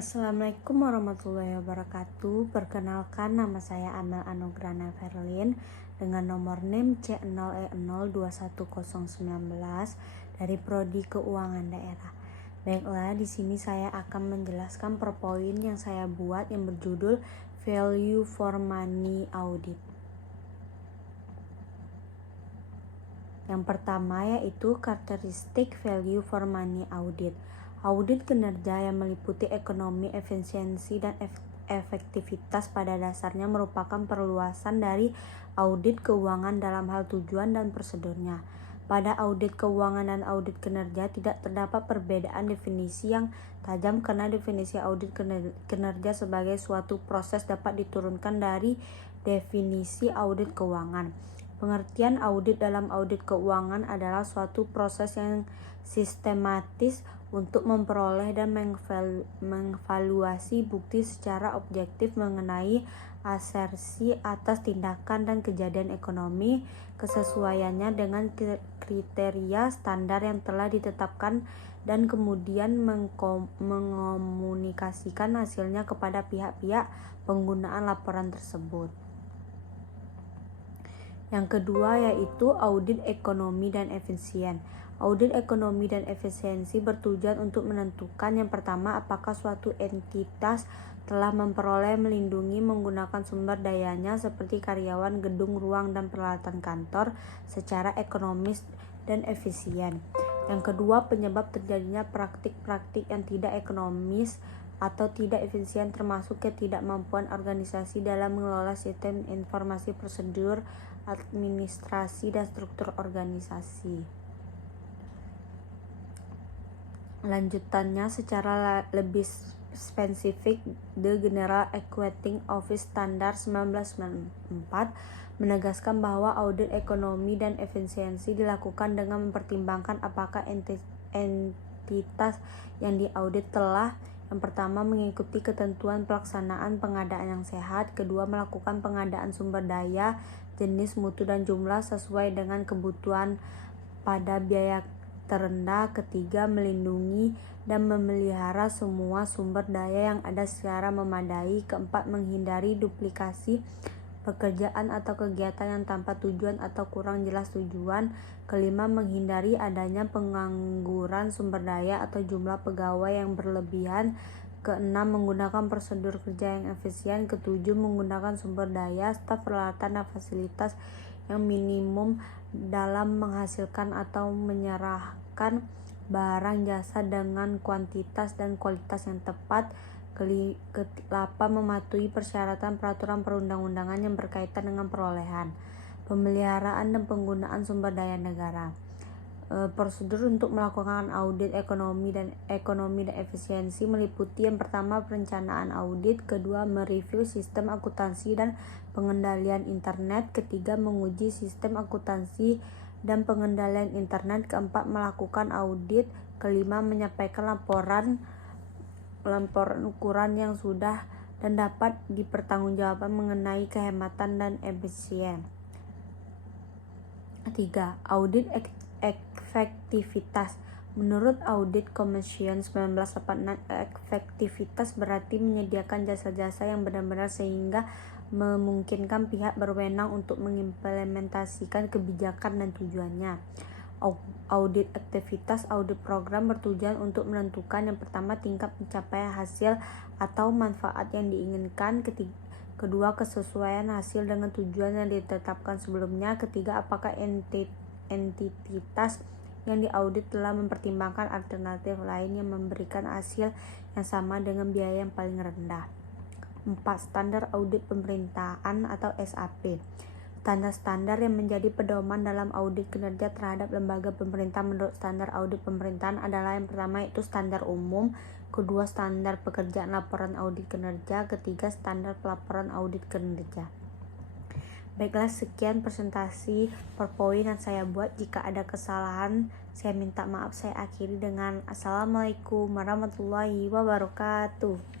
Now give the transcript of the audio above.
Assalamualaikum warahmatullahi wabarakatuh. Perkenalkan, nama saya Amel Anugrana Verlin dengan nomor NIM C0E021019 dari Prodi Keuangan Daerah. Baiklah, di sini saya akan menjelaskan per poin yang saya buat yang berjudul Value for Money Audit. Yang pertama yaitu karakteristik Value for Money Audit. Audit kinerja yang meliputi ekonomi, efisiensi, dan efektivitas pada dasarnya merupakan perluasan dari audit keuangan dalam hal tujuan dan prosedurnya. Pada audit keuangan dan audit kinerja tidak terdapat perbedaan definisi yang tajam karena definisi audit kinerja sebagai suatu proses dapat diturunkan dari definisi audit keuangan. Pengertian audit dalam audit keuangan adalah suatu proses yang sistematis untuk memperoleh dan mengevaluasi bukti secara objektif mengenai asersi atas tindakan dan kejadian ekonomi, kesesuaiannya dengan kriteria standar yang telah ditetapkan, dan kemudian mengomunikasikan hasilnya kepada pihak-pihak penggunaan laporan tersebut. Yang kedua yaitu audit ekonomi dan efisien. Audit ekonomi dan efisiensi bertujuan untuk menentukan yang pertama, apakah suatu entitas telah memperoleh, melindungi, menggunakan sumber dayanya seperti karyawan, gedung, ruang, dan peralatan kantor secara ekonomis dan efisien. Yang kedua, penyebab terjadinya praktik-praktik yang tidak ekonomis atau tidak efisien termasuk ketidakmampuan organisasi dalam mengelola sistem informasi, prosedur, administrasi, dan struktur organisasi. Lanjutannya secara lebih spesifik, The General Accounting Office Standard 1994 menegaskan bahwa audit ekonomi dan efisiensi dilakukan dengan mempertimbangkan apakah entitas yang diaudit telah yang pertama mengikuti ketentuan pelaksanaan pengadaan yang sehat, kedua melakukan pengadaan sumber daya, jenis, mutu, dan jumlah sesuai dengan kebutuhan pada biaya terendah, ketiga melindungi dan memelihara semua sumber daya yang ada secara memadai, keempat menghindari duplikasi pekerjaan atau kegiatan yang tanpa tujuan atau kurang jelas tujuan, kelima menghindari adanya pengangguran sumber daya atau jumlah pegawai yang berlebihan, keenam menggunakan prosedur kerja yang efisien, ketujuh menggunakan sumber daya, staf, peralatan, dan fasilitas yang minimum dalam menghasilkan atau menyerahkan barang jasa dengan kuantitas dan kualitas yang tepat. Ke-8 mematuhi persyaratan peraturan perundang-undangan yang berkaitan dengan perolehan, pemeliharaan, dan penggunaan sumber daya negara. Prosedur untuk melakukan audit ekonomi dan efisiensi meliputi yang pertama perencanaan audit, kedua mereview sistem akuntansi dan pengendalian internet, ketiga menguji sistem akuntansi dan pengendalian internet, keempat melakukan audit, kelima menyampaikan laporan ukuran yang sudah dan dapat dipertanggungjawabkan mengenai kehematan dan efisien. 3. Audit efektivitas. Menurut Audit Commission 1986, efektivitas berarti menyediakan jasa-jasa yang benar-benar sehingga memungkinkan pihak berwenang untuk mengimplementasikan kebijakan dan tujuannya. Audit aktivitas. Audit program bertujuan untuk menentukan yang pertama tingkat pencapaian hasil atau manfaat yang diinginkan, kedua kesesuaian hasil dengan tujuan yang ditetapkan sebelumnya, ketiga apakah entitas yang diaudit telah mempertimbangkan alternatif lain yang memberikan hasil yang sama dengan biaya yang paling rendah. 4. Standar audit pemerintahan atau SAP. Standar-standar yang menjadi pedoman dalam audit kinerja terhadap lembaga pemerintah menurut standar audit pemerintahan adalah yang pertama yaitu standar umum, kedua standar pekerjaan laporan audit kinerja, ketiga standar pelaporan audit kinerja. Baiklah, sekian presentasi PowerPoint yang saya buat. Jika ada kesalahan, saya minta maaf. Saya akhiri dengan Assalamualaikum warahmatullahi wabarakatuh.